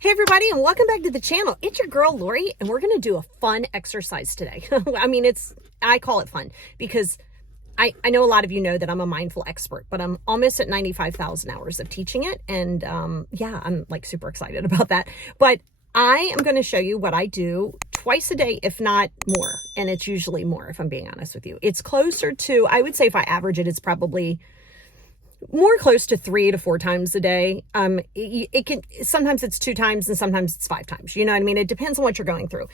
Hey everybody, and welcome back to the channel. It's your girl Lori, and we're going to do a fun exercise today. I call it fun because I know a lot of you know that I'm a mindful expert, but I'm almost at 95,000 hours of teaching it. And I'm like super excited about that. But I am going to show you what I do twice a day, if not more. And it's usually more, if I'm being honest with you. It's closer to, I would say if I average it, it's probably more close to 3 to 4 times a day. It can, sometimes it's 2 times and sometimes it's 5 times. You know what I mean? It depends on what you're going through.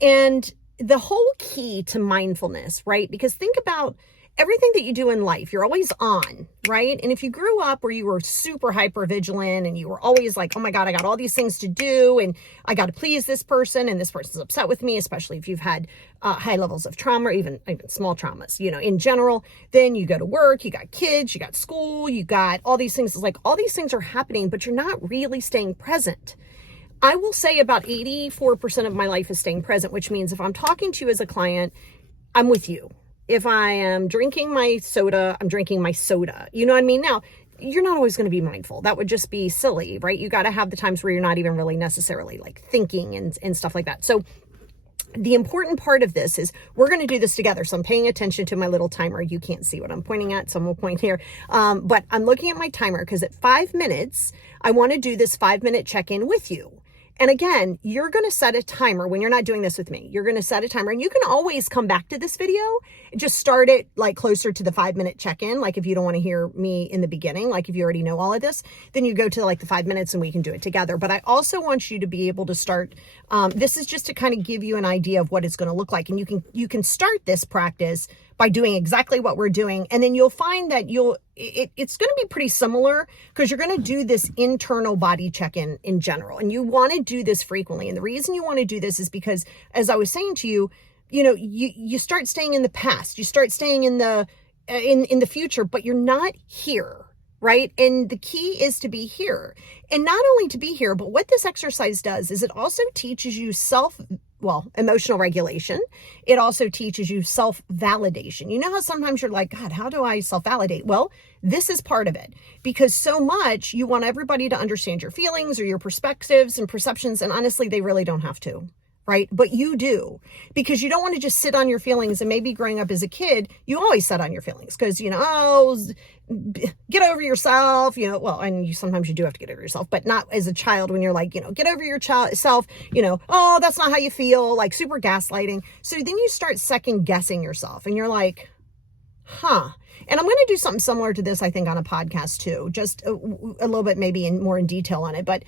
And the whole key to mindfulness, right? Because think about everything that you do in life, you're always on, right? And if you grew up where you were super hyper vigilant and you were always like, oh my God, I got all these things to do and I got to please this person and this person's upset with me, especially if you've had high levels of trauma, even small traumas, you know, in general, then you go to work, you got kids, you got school, you got all these things. It's like all these things are happening, but you're not really staying present. I will say about 84% of my life is staying present, which means if I'm talking to you as a client, I'm with you. If I am drinking my soda, I'm drinking my soda. You know what I mean? Now, you're not always going to be mindful. That would just be silly, right? You got to have the times where you're not even really necessarily like thinking and stuff like that. So the important part of this is we're going to do this together. So I'm paying attention to my little timer. You can't see what I'm pointing at, so I'm going to point here. But I'm looking at my timer because at 5 minutes, I want to do this 5-minute check-in with you. And again, you're going to set a timer when you're not doing this with me. You're going to set a timer and you can always come back to this video and just start it like closer to the 5-minute check-in. Like if you don't want to hear me in the beginning, like if you already know all of this, then you go to like the 5 minutes and we can do it together. But I also want you to be able to start. This is just to kind of give you an idea of what it's going to look like. And you can start this practice by doing exactly what we're doing. And then you'll find that it's going to be pretty similar because you're going to do this internal body check-in in general. And you want to do this frequently. And the reason you want to do this is because, as I was saying to you, you know, you start staying in the past, you start staying in the future, but you're not here. Right? And the key is to be here. And not only to be here, but what this exercise does is it also teaches you emotional regulation. It also teaches you self-validation. You know how sometimes you're like, God, how do I self-validate? Well, this is part of it because so much you want everybody to understand your feelings or your perspectives and perceptions. And honestly, they really don't have to. Right? But you do, because you don't want to just sit on your feelings. And maybe growing up as a kid, you always sat on your feelings because, you know, get over yourself, you know, well, and sometimes you do have to get over yourself, but not as a child when you're like, you know, get over yourself, you know, oh, that's not how you feel, like super gaslighting. So then you start second guessing yourself and you're like, huh. And I'm going to do something similar to this, I think, on a podcast too, just a little bit maybe more in detail on it. But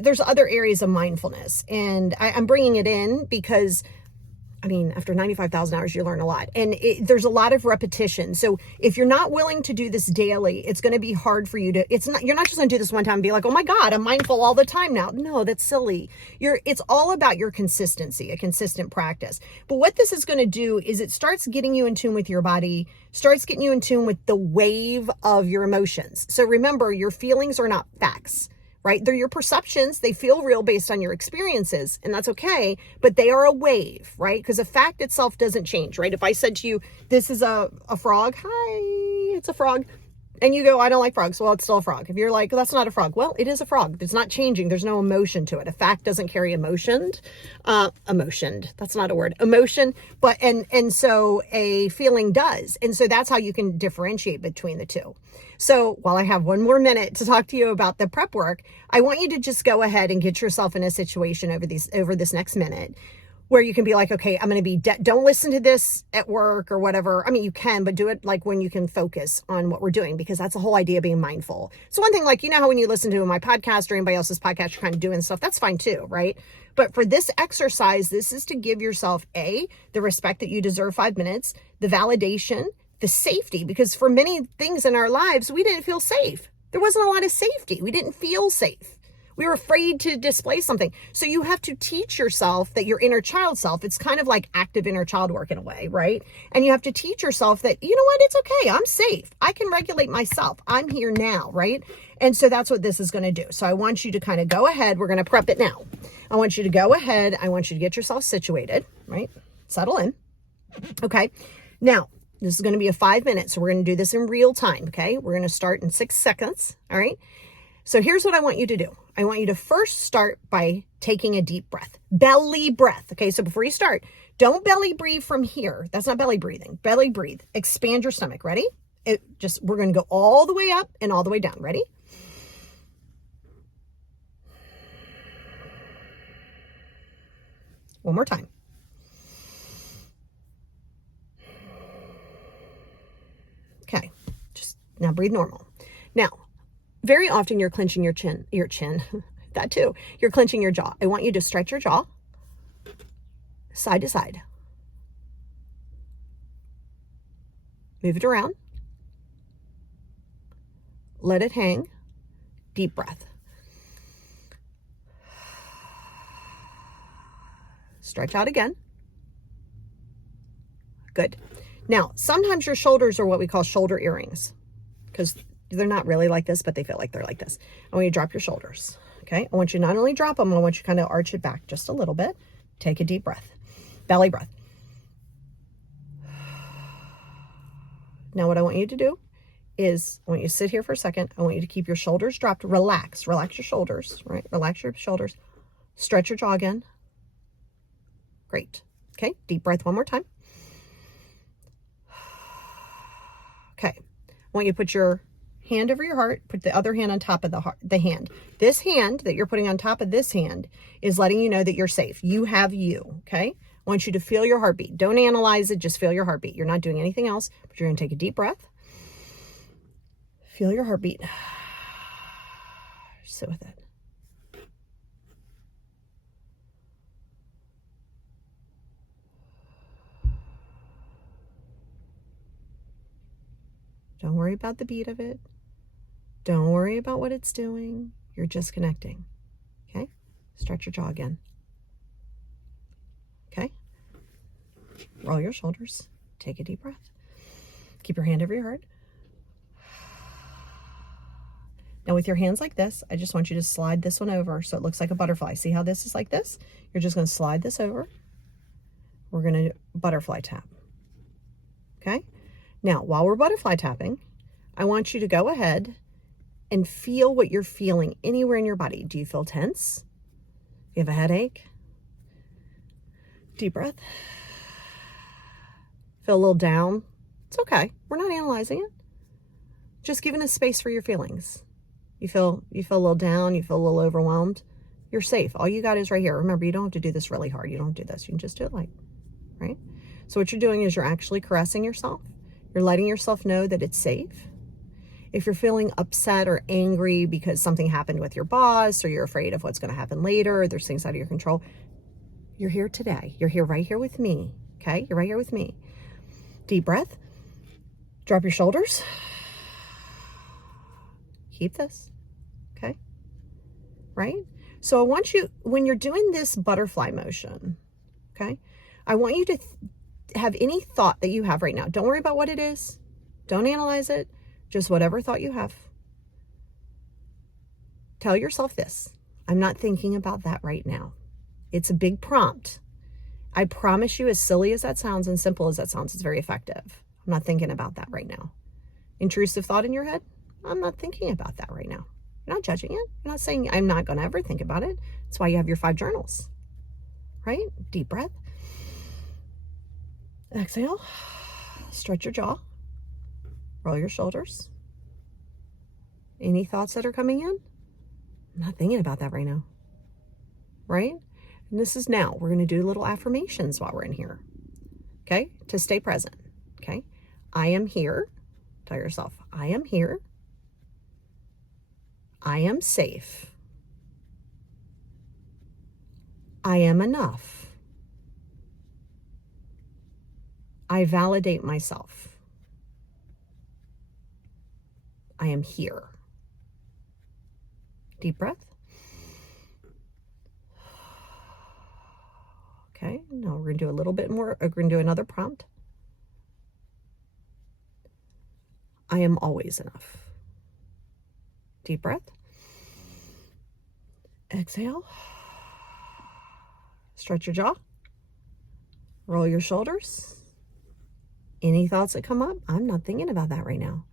there's other areas of mindfulness. And I'm bringing it in because, I mean, after 95,000 hours, you learn a lot. And there's a lot of repetition. So if you're not willing to do this daily, it's going to be hard for you to, you're not just going to do this one time and be like, oh my God, I'm mindful all the time now. No, that's silly. It's all about your consistency, a consistent practice. But what this is going to do is it starts getting you in tune with your body, starts getting you in tune with the wave of your emotions. So remember, your feelings are not facts. Right? They're your perceptions. They feel real based on your experiences, and that's okay, but they are a wave, right? Because the fact itself doesn't change, right? If I said to you, this is a frog, hi, it's a frog, and you go, I don't like frogs, well, it's still a frog. If you're like, well, that's not a frog, well, it is a frog. It's not changing. There's no emotion to it. A fact doesn't carry emotion. That's not a word. Emotion, but, and so a feeling does. And so that's how you can differentiate between the two. So while I have one more minute to talk to you about the prep work, I want you to just go ahead and get yourself in a situation over this next minute where you can be like, okay, I'm going to be, don't listen to this at work or whatever. I mean, you can, but do it like when you can focus on what we're doing, because that's the whole idea of being mindful. So one thing, like, you know how when you listen to my podcast or anybody else's podcast, you're kind of doing stuff, that's fine too, right? But for this exercise, this is to give yourself the respect that you deserve 5 minutes, the validation, the safety, because for many things in our lives, we didn't feel safe. There wasn't a lot of safety. We didn't feel safe. We were afraid to display something. So you have to teach yourself that your inner child self, it's kind of like active inner child work in a way, right? And you have to teach yourself that, you know what, it's okay. I'm safe. I can regulate myself. I'm here now, right? And so that's what this is going to do. So I want you to kind of go ahead. We're going to prep it now. I want you to go ahead. I want you to get yourself situated, right? Settle in. Okay. Now, this is going to be a 5 minutes. So we're going to do this in real time. Okay. We're going to start in 6 seconds. All right. So here's what I want you to do. I want you to first start by taking a deep breath, belly breath. Okay, so before you start, don't belly breathe from here. That's not belly breathing. Belly breathe. Expand your stomach. Ready? We're going to go all the way up and all the way down. Ready? One more time. Okay, just now breathe normal. Now, very often you're clenching your chin, that too. You're clenching your jaw. I want you to stretch your jaw side to side. Move it around. Let it hang. Deep breath. Stretch out again. Good. Now, sometimes your shoulders are what we call shoulder earrings because they're not really like this, but they feel like they're like this. I want you to drop your shoulders. Okay. I want you to not only drop them, I want you to kind of arch it back just a little bit. Take a deep breath. Belly breath. Now, what I want you to do is I want you to sit here for a second. I want you to keep your shoulders dropped. Relax. Relax your shoulders, right? Relax your shoulders. Stretch your jaw again. Great. Okay. Deep breath one more time. Okay. I want you to put your hand over your heart, put the other hand on top of the hand. This hand that you're putting on top of this hand is letting you know that you're safe. You have you, okay? I want you to feel your heartbeat. Don't analyze it, just feel your heartbeat. You're not doing anything else, but you're going to take a deep breath. Feel your heartbeat. Sit with it. Don't worry about the beat of it. Don't worry about what it's doing. You're just connecting. Okay? Stretch your jaw again. Okay? Roll your shoulders. Take a deep breath. Keep your hand over your heart. Now with your hands like this, I just want you to slide this one over so it looks like a butterfly. See how this is like this? You're just going to slide this over. We're going to butterfly tap. Okay? Now, while we're butterfly tapping, I want you to go ahead and feel what you're feeling anywhere in your body. Do you feel tense? You have a headache? Deep breath. Feel a little down? It's okay. We're not analyzing it. Just giving a space for your feelings. You feel a little down, you feel a little overwhelmed. You're safe. All you got is right here. Remember, you don't have to do this really hard. You don't do this. You can just do it light, right? So what you're doing is you're actually caressing yourself. You're letting yourself know that it's safe. If you're feeling upset or angry because something happened with your boss or you're afraid of what's going to happen later, or there's things out of your control, you're here today. You're here right here with me, okay? You're right here with me. Deep breath. Drop your shoulders. Keep this, okay? Right? So I want you, when you're doing this butterfly motion, okay, I want you to have any thought that you have right now. Don't worry about what it is. Don't analyze it. Just whatever thought you have. Tell yourself this. I'm not thinking about that right now. It's a big prompt. I promise you, as silly as that sounds and simple as that sounds, it's very effective. I'm not thinking about that right now. Intrusive thought in your head? I'm not thinking about that right now. You're not judging it. You're not saying I'm not going to ever think about it. That's why you have your 5 journals, right? Deep breath. Exhale. Stretch your jaw. Roll your shoulders. Any thoughts that are coming in? I'm not thinking about that right now, right? And this is now. We're going to do little affirmations while we're in here, okay? To stay present, okay? I am here. Tell yourself, I am here. I am safe. I am enough. I validate myself. I am here. Deep breath. Okay, now we're going to do a little bit more. We're going to do another prompt. I am always enough. Deep breath. Exhale. Stretch your jaw. Roll your shoulders. Any thoughts that come up? I'm not thinking about that right now.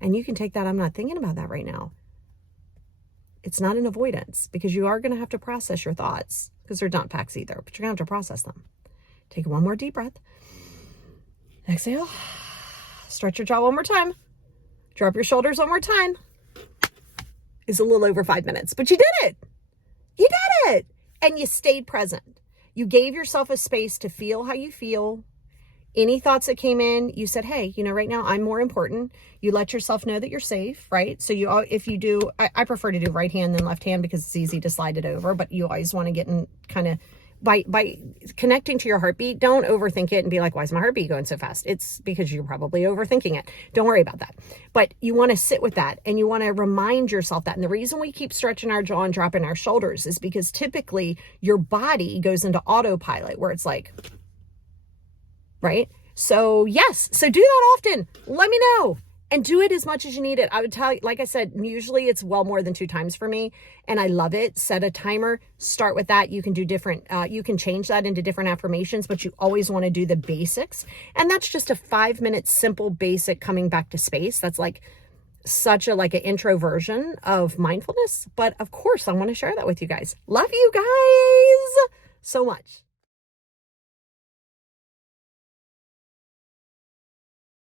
And you can take that, I'm not thinking about that right now, It's not an avoidance, because you are going to have to process your thoughts, because they're not facts either, but you're going to have to process them. Take one more deep breath. Exhale. Stretch your jaw one more time. Drop your shoulders one more time. It's a little over 5 minutes, but you did it. You did it. And you stayed present. You gave yourself a space to feel how you feel. Any thoughts that came in, you said, hey, right now I'm more important. You let yourself know that you're safe, right? So if you do, I prefer to do right hand than left hand because it's easy to slide it over, but you always want to get in kind of, by connecting to your heartbeat, don't overthink it and be like, why is my heartbeat going so fast? It's because you're probably overthinking it. Don't worry about that. But you want to sit with that, and you want to remind yourself that. And the reason we keep stretching our jaw and dropping our shoulders is because typically your body goes into autopilot where it's like, right? So yes, so do that often. Let me know. And do it as much as you need it. I would tell you, like I said, usually it's well more than 2 times for me. And I love it. Set a timer. Start with that. You can do different, you can change that into different affirmations, but you always want to do the basics. And that's just a 5-minute simple basic coming back to space. That's like such an intro version of mindfulness. But of course, I want to share that with you guys. Love you guys so much.